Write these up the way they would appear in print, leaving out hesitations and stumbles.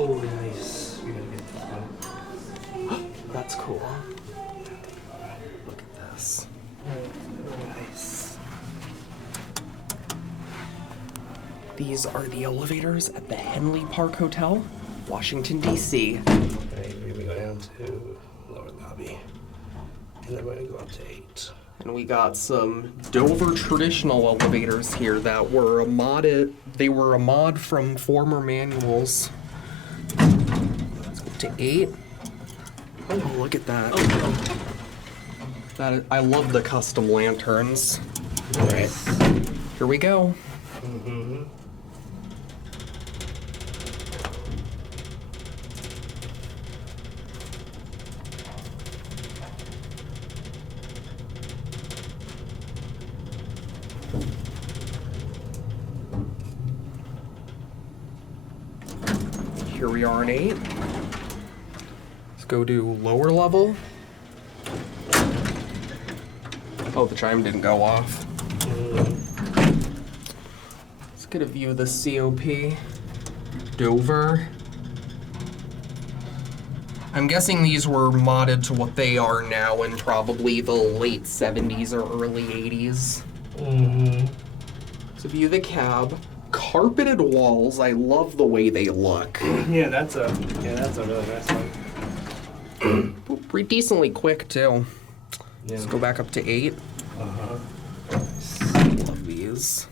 Oh, nice. You're gonna get this one. That's cool. Look at this. Nice. These are the elevators at the Henley Park Hotel, Washington, D.C. Alright, we're gonna go down to lower lobby. And then we're gonna go up to 8. And we got some Dover traditional elevators here that were they were a mod from former manuals. Let's go to 8. Oh, look at that. I love the custom lanterns. Alright, here we go. Mm-hmm. Here we are in 8. Let's go to lower level. Oh, the chime didn't go off. Let's get a view of the COP. Dover. I'm guessing these were modded to what they are now in probably the late 70s or early 80s. Mm-hmm. So view the cab. Carpeted walls. I love the way they look. Yeah, that's a really nice one. Pretty decently quick too. Yeah. Let's go back up to 8. Uh-huh. Love these.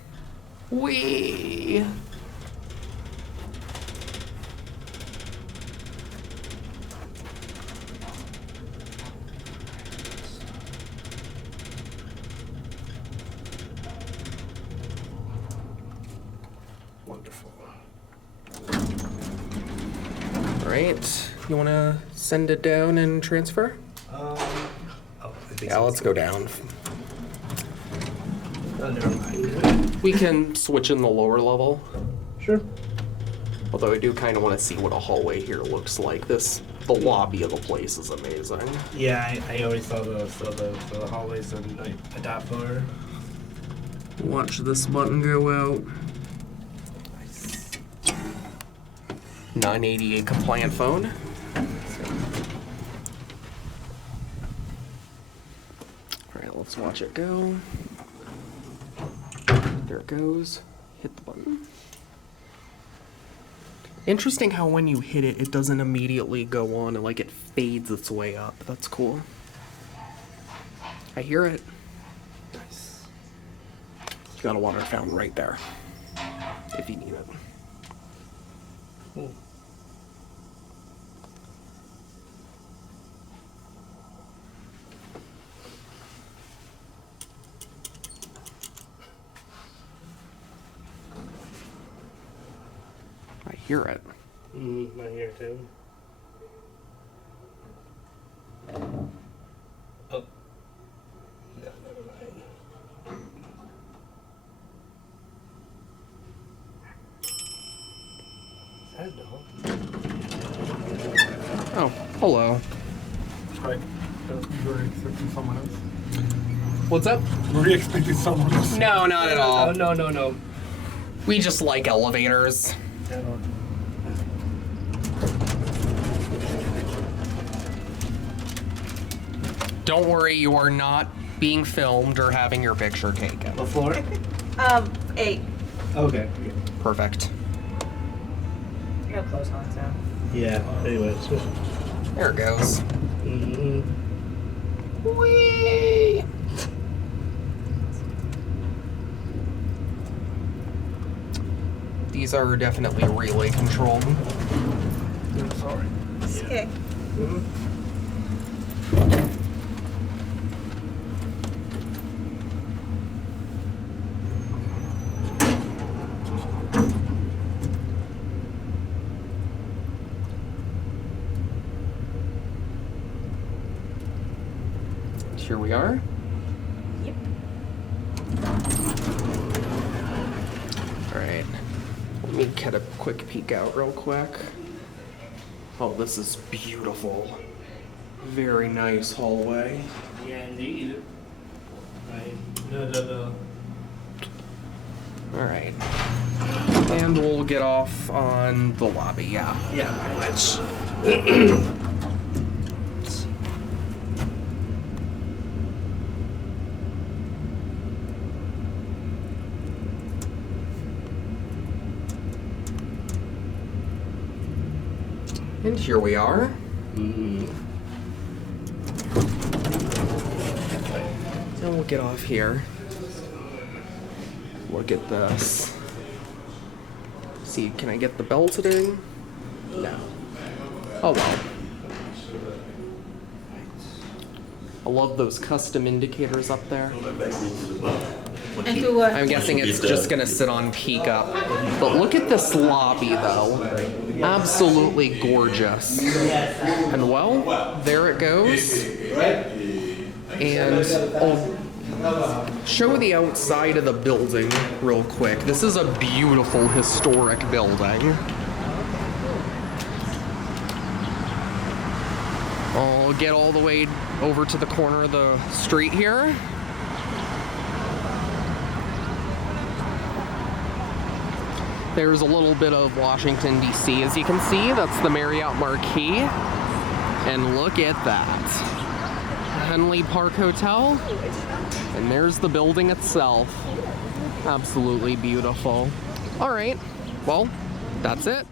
Whee! Wonderful. Alright, you wanna send it down and transfer? I think Yeah, let's go down. Oh, never mind. We can switch in the lower level. Sure. Although I do kind of want to see what a hallway here looks like. The lobby of the place is amazing. Yeah, I already saw the hallways and I adapt for. Watch this button go out. 988 compliant phone. Alright, let's watch it go. There it goes. Hit the button. Interesting how when you hit it, it doesn't immediately go on and like it fades its way up. That's cool. I hear it. Nice. You got a water fountain right there. If you need it. Cool. I hear it. I hear it too. Oh. No, never mind. Is that a dog? Oh, hello. Right. You were expecting someone else? What's up? Were you expecting someone else? No, not at all. No. We just like elevators. Don't worry, you are not being filmed or having your picture taken. What floor? 8. Okay. Perfect. I got clothes on, so. Yeah, anyways. There it goes. Mm-hmm. Whee! These are definitely relay controlled. I'm sorry. Okay. Here we are. Yep. Alright. Let me get a quick peek out real quick. Oh, this is beautiful. Very nice hallway. Yeah, indeed. Right. No. Alright. And we'll get off on the lobby, yeah. Yeah, pretty much. And here we are. Mm. And we'll get off here. Look at this. See, can I get the belted in? No. Oh well. I love those custom indicators up there. And do what? I'm guessing it's just gonna sit on peak up. But look at this lobby though. Absolutely gorgeous. And well, there it goes. And I'll show the outside of the building real quick. This is a beautiful historic building. I'll get all the way over to the corner of the street here. There's a little bit of Washington, D.C. as you can see. That's the Marriott Marquis. And look at that. Henley Park Hotel. And there's the building itself. Absolutely beautiful. All right, well, that's it.